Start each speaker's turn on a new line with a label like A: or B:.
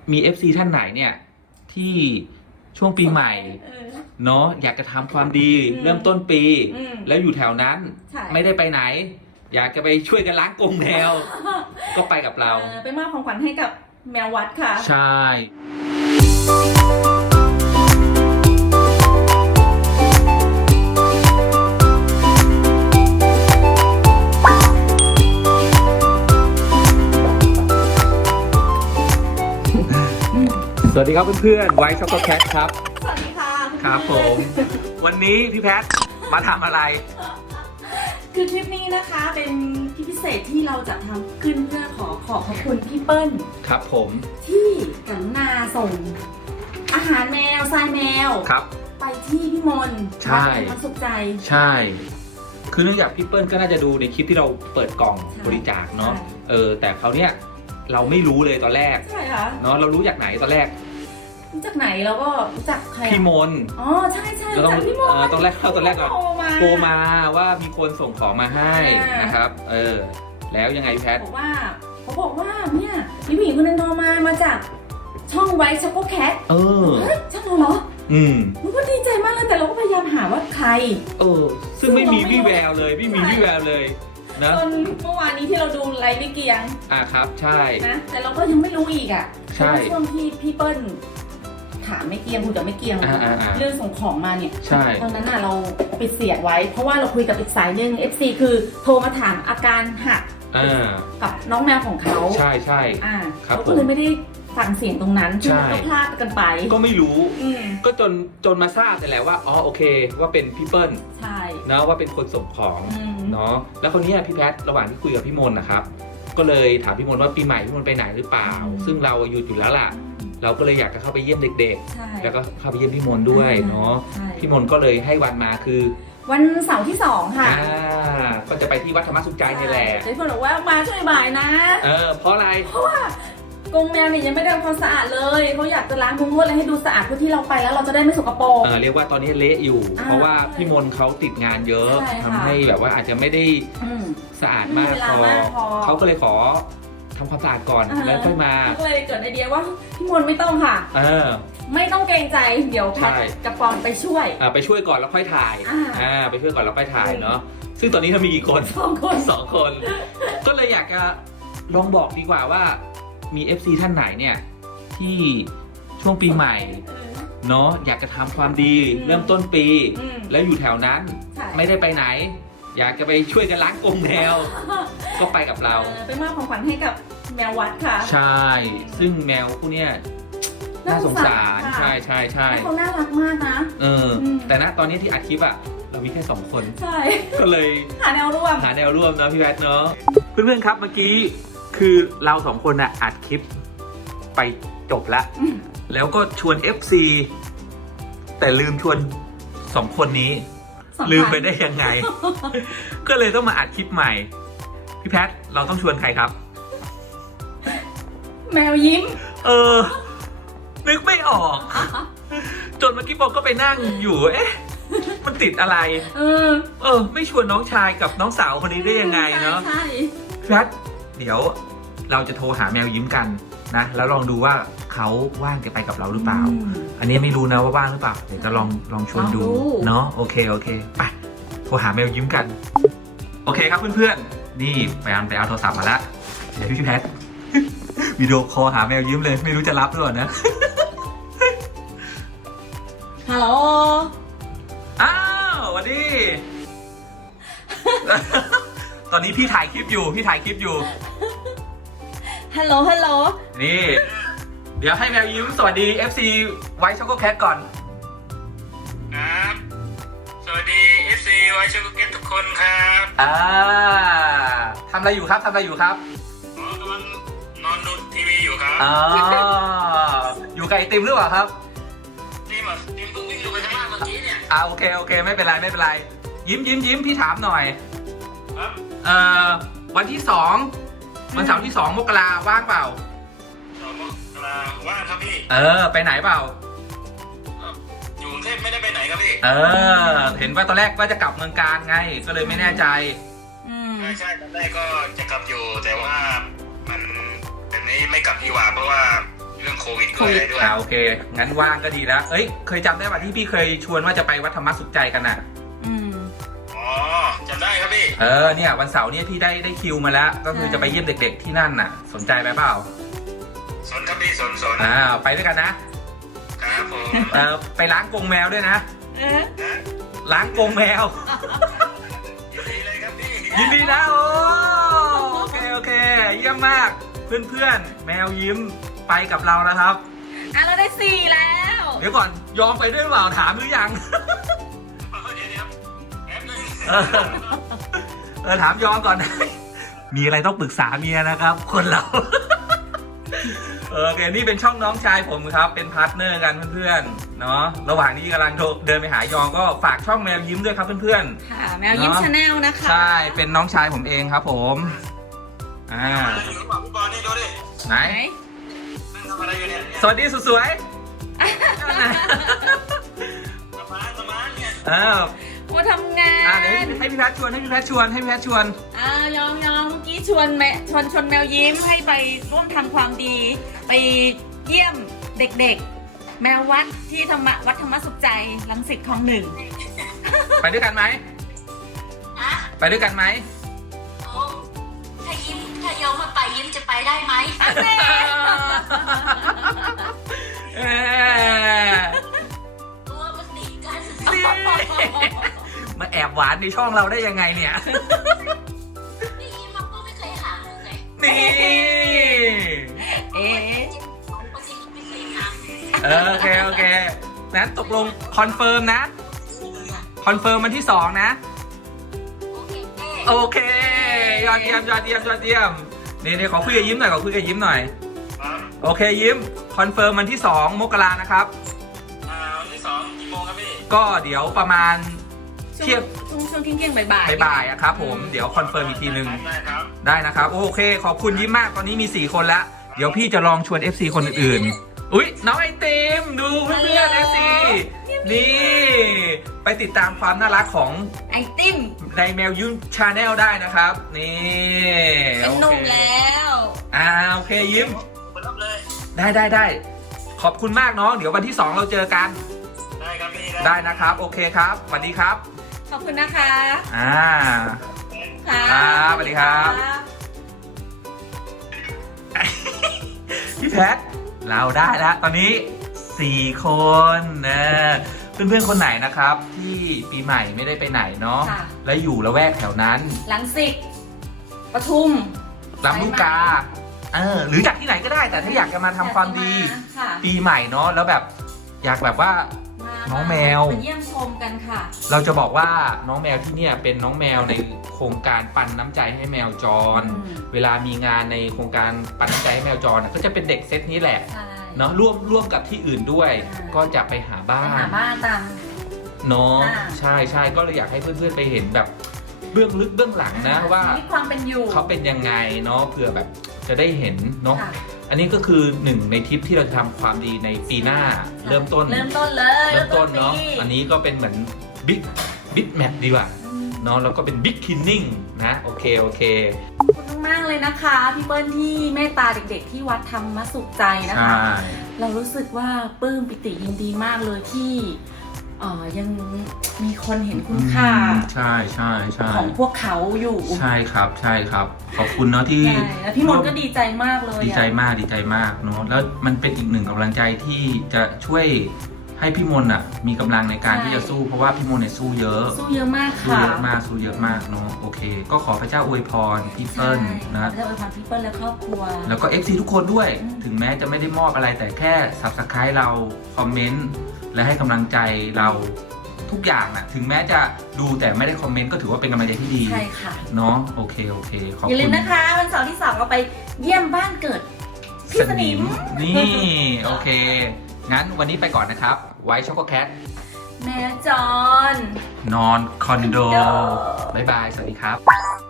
A: มี FC ท่านไหนเนี่ยที่ช่วงปีใหม่เนาะอยากจะทำความดีเริ่มต้นปีแล้วอยู่แถวนั้นไม่ได้ไปไหนอยากจะไปช่วยกันล้างกรงแมว ก็ไปกับเรา
B: ไปมอบของขวัญให้กับแมววัดค่ะ
A: ใช่สวัสดีครับเพื่อนๆไวท์ช็อกโกแคทครับ
B: สวัสดีค่ะ
A: ครับผมวันนี้พี่แพทมาทำอะไร
B: คือคลิปนี้นะคะเป็นคลิปพิเศษที่เราจะทำขึ้นเพื่อขอบคุณพี่เปิ้ล
A: ครับผม
B: ที่กรุณาส่งอาหารแมวทรายแมว
A: ครับ
B: ไปที่พี่มน
A: ใช่
B: ความสุขใจ
A: ใช่คือเนื่องจากพี่เปิ้ลก็น่าจะดูในคลิปที่เราเปิดกล่องบริจาคเนาะแต่เขาเนี่ยเราไม่รู้เลยตอนแรก
B: ใช่ค่ะ
A: เนาะเรารู้จากไหนตอนแรก
B: รู้จากไหนเราก็รู้จักใคร
A: พี่มน
B: อ๋อใช่ใช่จากพี่มน
A: ตอนแรกก่อนโทรมาว่ามีคนส่งของมาให้นะครับแล้วยังไงแพท
B: เขาบอกว่าเนี่ยพี่ผู้หญิงคนนึงโทรมาจากช่องไวท์ช็อกโกแคทช่องเราเหรอมันก็ดีใจมากเลยแต่เราก็พยายามหาว่าใคร
A: ซึ่งไม่มีวี่แววเลยไม่มีวี่แววเลยนะ
B: จนเมื่อวานนี้ที่เราดูไลฟ์ไม่เกียง
A: ครับใช่
B: นะแต่เราก็ยังไม่รู้อีกใช่ช่วงที่พี่เปิ้ลถามไม่เกียงคุยกับไม่เกียงเรื่องส่งของมาเนี่ยตอนนั้นเราปิดเสียงไว้เพราะว่าเราคุยกับอีกสายนึง FC คือโทรมาถามอาการหักกับน้องแมวของเขา
A: ใช่ใช่
B: เขาก็เลยไม่ได้ฟังเสียงตรงนั้นก็พลาดกันไป
A: ก็ไม่รู้ก็จนมาทราบแต่แหละว่าอ๋อโอเคว่าเป็นพี่เปิ้ล
B: ใช่
A: นะว่าเป็นคนส่งของเนาะแล้วคนนี้พี่แพทระหว่างที่คุยกับพี่มนนะครับก็เลยถามพี่มนว่าปีใหม่พี่มนไปไหนหรือเปล่าซึ่งเราอยู่แล้วล่ะเราก็เลยอยากจะเข้าไปเยี่ยมเด็กๆแล้วก็เข้าไปเยี่ยมพี่มนด้วยเนาะพี่มนก็เลยให้วันมาคือ
B: วันเสาร์ที่2ค่ะ
A: ก็จะไปที่วัดธรรมสุขใจนี่แหละ
B: เจ๊ฝนบอกว่ามาช่วยบ่ายนะ
A: เพราะอะไร
B: เพราะว่ากรงแมวเนี่ยยังไม่ได้ทำความสะอาดเลยเขาอยากจะล้างมุ้งลวดอะไรให้ดูสะอาดเพื่อที่เราไปแล้วเราจะได้ไม่สกปรก
A: เรียกว่าตอนนี้เละอยู่เพราะว่าพี่มนเขาติดงานเยอะทำให้แบบว่าอาจจะไม่ได้สะอาดมากพอเขาก็เลยขอทำความสะอาดก่อนแล้วค่อยมา
B: ก็เลยเกิดไอเดียว่าพี่มนไม่ต้องค่ะไม่ต้องเกรงใจเดี๋ยวแพทกับปอนไปช่วย
A: ก่อนแล้วค่อยถ่ายไปช่วยก่อนแล้วค่อยถ่ายเนาะซึ่งตอนนี้เรามีกี่คน2 คนก็เลยอยากจะลองบอกดีกว่าว่ามี FC ท่านไหนเนี่ยที่ช่วงปีใหม่เนาะอยากจะทำความดีเริ่มต้นปีแล้วอยู่แถวนั้นไม่ได้ไปไหนอยากจะไปช่วยกันล้างกรงแมวก็ไปกับเรา
B: ไปมอบของขวัญให้กับแมววัดค่ะ
A: ใช่ซึ่งแมวคู่เนี้ยน่าสงสารใช่
B: เขาน่ารักมากนะ
A: แต่ณตอนนี้ที่อัดคลิปเรามีแค่2 คน
B: ใช่
A: ก็เลย
B: หาแนวร่วม
A: นะพี่แพทเนาะเพื่อนๆครับเมื่อกี้คือเรา2 คนอัดคลิปไปจบแล้วก็ชวน FC แต่ลืมชวน2 คนนี้ลืมไปได้ยังไง ก็เลยต้องมาอัดคลิปใหม่พี่แพทเราต้องชวนใครครับ
B: แมวยิ้ม
A: นึกไม่ออกจนเมื่อกี้บอกก็ไปนั่งอยู่มันติดอะไรไม่ชวนน้องชายกับน้องสาวคนนี้ได้ยังไงเนาะ
B: ใช่
A: พี่แพทเดี๋ยวเราจะโทรหาแมวยิ้มกันนะแล้วลองดูว่าเขาว่างจะไปกับเราหรือเปล่าอันนี้ไม่รู้นะว่าว่างหรือเปล่าเดี๋ยวจะลองชวนดูเนาะโอเคไปโทรหาแมวยิ้มกันโอเคครับเพื่อนๆนี่ไปเอาโทรศัพท์มาแล้วเดี๋ยวพี่แพทวิดีโอคอลหาแมวยิ้มเลยไม่รู้จะรับหรือเปล่านะ
B: ฮัลโหล
A: อ้าวสวัสดี ตอนนี้พี่ถ่ายคลิปอยู่
B: ฮัลโหล
A: นี่เดี๋ยวให้แมวยิ้มสวัสดี FC ไวท์ช็อกโกแคทก่อน
C: ครับสวัสดี FC ไวท์ช็อกโกแคททุกคนครับ
A: ทำอะไรอยู่ครับกำลัง
C: นอนดูทีวีอยู่ครับ
A: อยู่กับไอติมหรือเปล่าครับ
C: ติมเพิ่งวิ่งอยู่ไปข้างล่างเมื่อกี้เนี่ย
A: โอเคไม่เป็นไรยิ้มพี่ถามหน่อย
C: ครับ
A: วันที่2วันเสาร์ที่2 มกราว่างเปล่า
C: 2 มกราว่างครับพี่
A: ไปไหนเปล่า
C: อยู่กรุงเทพไม่ได้ไปไหนครับพี่
A: เห็นว่าตอนแรกว่าจะกลับเมืองการไงก็เลยไม่แน่ใจ
C: ใช่ตอนแรกก็จะกลับอยู่แต่ว่ามันแบบนี้ไม่กลับดีกว่าเพราะว่าเรื่องโควิดด้วยอะไรด้วย
A: โอเค งั้นว่างก็ดีแล้ว เอ้ย เคยจำได้ป่ะที่พี่เคยชวนว่าจะไปวัดธรรมสุขใจกันน่ะ
C: อ๋อจำได้ครับพี่
A: เนี่ยวันเสาร์เนี่ยพี่ได้คิวมาแล้ว ก็คือจะไปเยี่ยมเด็กๆที่นั่นน่ะ สนใจไปเปล่า
C: สนครับพี่สน
A: ไปด้วยกันนะ
C: ครับผม
A: ไปล้างกรงแมวด้วยนะ ล้างกรงแมว
C: ดีเลยครับพี่
A: ยินดีนะโอเค เยี่ยมมาก เพื่อนๆ แมวยิ้มไปกับเราแล้วครับ
B: เราได้4แล้ว
A: เดี๋ยวก่อนยอมไปด้วยหรือเปล่าถามหรือยัง
C: เดี๋ยวแป๊บนึง
A: ถามยอมก่อน มีอะไรต้องปรึกษาเมียนะครับ คนเรา โอเคนี่เป็นช่องน้องชายผมครับ เป็นพาร์ทเนอร์กันเพื่อนๆ เนาะระหว่างที่กำลังเดินไปหายองก็ฝากช่องแมวยิ้มด้วยครับเพื่อนๆ
B: ค่ะ แมวยิ้มชาแนลนะคะ
A: ใช่ เป็นน้องชายผมเองครับผม
C: อยู่หรือเปล่าพี่บอลนี่ดูดิ
A: ไหน
C: นั่งทำอะไรอยู่เนี่ย
A: สวัสดีสุดสวย
C: สมาร์ทเนี่ย
B: โอ้ทำงาน
A: เดี๋ยวให้พี่แพทชวน
B: ยองเมื่อกี้ชวนแมวยิ้มให้ไปร่วมทำความดี ไปเยี่ยมเด็กๆ แมววัดที่วัดธรรมสุขใจรังสิตคลอง1
A: ไปด้วยกันไหม ไปด้วยกันไหม
D: โอ้ถ้ายอมมาไปยิ้มจะไปได้ไหม ตัวมันติดกัน
A: มาแอบหวานในช่องเราได้ยังไงเนี่ย
D: นี่ยิ้มมาก็ไม่เคยห่างเลย
A: นี่
D: ก็จริงไม่เคยห่าง
A: โอเคนั้นตกลงคอนเฟิร์มนะ คอนเฟิร์มวันที่2นะ โอเค ยอดเยี่ยมนี่ขอคุยกับยิ้มหน่อย
C: ครับ
A: โอเคยิ้ม คอนเฟิร์มวันที่2 มกรานะครับ
C: วันที่2กี่โมงครับพี่
A: ก็เดี๋ยวประมาณเที่ยง
B: ช่วงเที่ยงบ่าย
A: บ่ายๆอะครับผมเดี๋ยวคอนเฟิร์มอีกทีนึง
C: ได้ครับ
A: ได้นะครับ โอเค ขอบคุณยิ้มมากตอนนี้มี4คนแล้ว เดี๋ยวพี่จะลองชวน FC คนอื่นๆ อุ๊ย น้องไอติมดูเพื่อนๆ FC นี่ ไปติดตามความน่ารักของ
B: ไอติม
A: ในแมวยิ้มชาแนลได้นะครับ นี่
B: เป็นหนุ่มแล้ว
A: โอเคยิ้ม
C: เปิดรับเลย
A: ได้ขอบคุณมากน้อง เดี๋ยววันที่2เราเจอกัน
C: ได้ครับพี่
A: ได้นะครับ โอเคครับสวัสดีครับ
B: ขอบคุณนะคะ
A: ครับสวัสดีครับ พี่แพทเราได้แล้วตอนนี้4 คนนะเพื่อนๆคนไหนนะครับ ที่ปีใหม่ไม่ได้ไปไหนเนาะ
B: ค่ะ
A: และอยู่ละแวกแถวนั้น
B: รังสิตปทุม
A: ลำลูกกาหรือจากที่ไหนก็ได้ แต่ถ้าอยากจะมาทำความดี
B: ค่ะ
A: ปีใหม่เนาะแล้วแบบอยากแบบว่า น้องแมว
B: มาเยี่ยมชมกันค่ะ
A: เราจะบอกว่าน้องแมวที่เนี่ยเป็นน้องแมวในโครงการปันน้ำใจให้แมวจร เวลามีงานในโครงการปันน้ำใจให้แมวจรก็จะเป็นเด็กเซตนี้แหละ
B: ใช่
A: เนาะร่วมกับที่อื่นด้วย ก็จะไปหาบ้า
B: ไป
A: น
B: หาบ้านตาม
A: เนาะ
B: อ่า
A: ใช่ก็เลยอยากให้เพื่อนๆไปเห็นแบบเบื้องลึกเบื้องหลังนะว่า
B: ชีวิตความเป็นอยู่
A: เขาเป็นยังไงเนาะเผื่อแบบจะได้เห็นเนาะ
B: ค่ะ
A: อันนี้ก็คือ1ในทริปที่เราจะทำความดีในปีหน้าเริ่มต้น
B: เลย
A: เริ่มต้นเนาะอันนี้ก็เป็นเหมือนบิ๊กแมทดีกว่าเนาะแล้วก็เป็นบิ๊กคินนิ่งนะโอเค
B: ขอบคุณมากเลยนะคะพี่เปิ้ลที่เมตตาเด็กๆที่วัดธรรมสุขใจนะคะ เรารู้สึกว่าปลื้มปิติยินดีมากเลยที่ยังมีคนเห็นคุณค่า
A: ใช่
B: ของพวกเขาอยู่
A: ใช่ครับขอบคุณเนาะที่
B: ใช่แล้วพี่มนต์ก็ดีใจมากเลย
A: ดีใจมากเนาะแล้วมันเป็นอีกหนึ่งกำลังใจที่จะช่วยให้พี่มนต์อ่ะมีกำลังในการที่จะสู้เพราะว่าพี่มนต์เนี่ยสู้เยอะ
B: สู้เยอะมาก
A: สู้
B: ค่ะ
A: เยอะมากเนาะโอเค ก็ขอพระเจ้าอวยพรพี่เปิ้ลนะ
B: พระเจ้าอวยพรพี่เปิ้ลและครอบครัว
A: แล้วก็ FC ทุกคนด้วย
B: อืม
A: ถึงแม้จะไม่ได้มอบอะไรแต่แค่ Subscribe เราคอมเมนต์และให้กำลังใจเราทุกอย่างอะถึงแม้จะดูแต่ไม่ได้คอมเมนต์ก็ถือว่าเป็นกำลังใจที่ดี
B: ใช่ค่ะ
A: เนาะโอเคขอบคุณ
B: อย่าลืมนะคะวันเสาร์ที่ 2เราไปเยี่ยมบ้านเกิดพี่สนิม
A: นี่โอเค งั้นวันนี้ไปก่อนนะครับ ไว้ช็อกโกแคท
B: แม่จอน
A: นอนคอนโด
B: คอนโด
A: บ๊ายบาย สวัสดีครับ